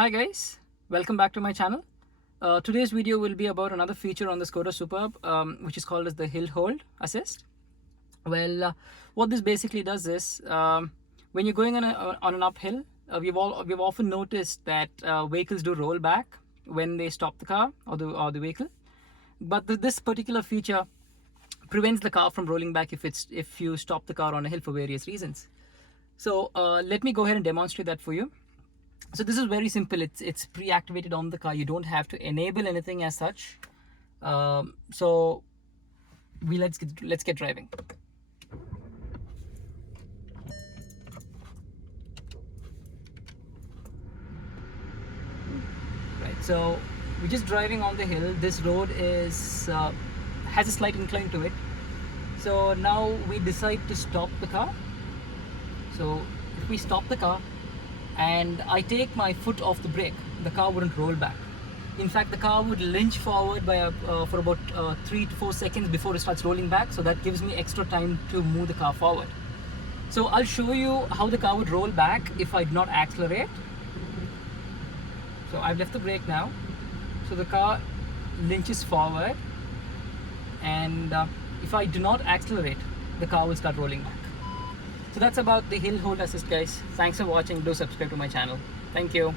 Hi guys, welcome back to my channel. Today's video will be about another feature on the Škoda Superb, which is called as the hill hold assist. Well, what this basically does is when you're going on an uphill, we've often noticed that vehicles do roll back when they stop the car or the vehicle, but this particular feature prevents the car from rolling back if you stop the car on a hill for various reasons. So let me go ahead and demonstrate that for you. So this is very simple. It's pre-activated on the car. You don't have to enable anything as such. So let's get driving. Right. So we're just driving on the hill. This road is has a slight incline to it. So now we decide to stop the car. So if we stop the car and I take my foot off the brake, the car wouldn't roll back. In fact, the car would lurch forward for about 3 to 4 seconds before it starts rolling back, so that gives me extra time to move the car forward. So I'll show you how the car would roll back if I do not accelerate. So I've left the brake now, so the car lurches forward, and if I do not accelerate, the car will start rolling back. So that's about the hill hold assist, guys. Thanks for watching. Do subscribe to my channel. Thank you.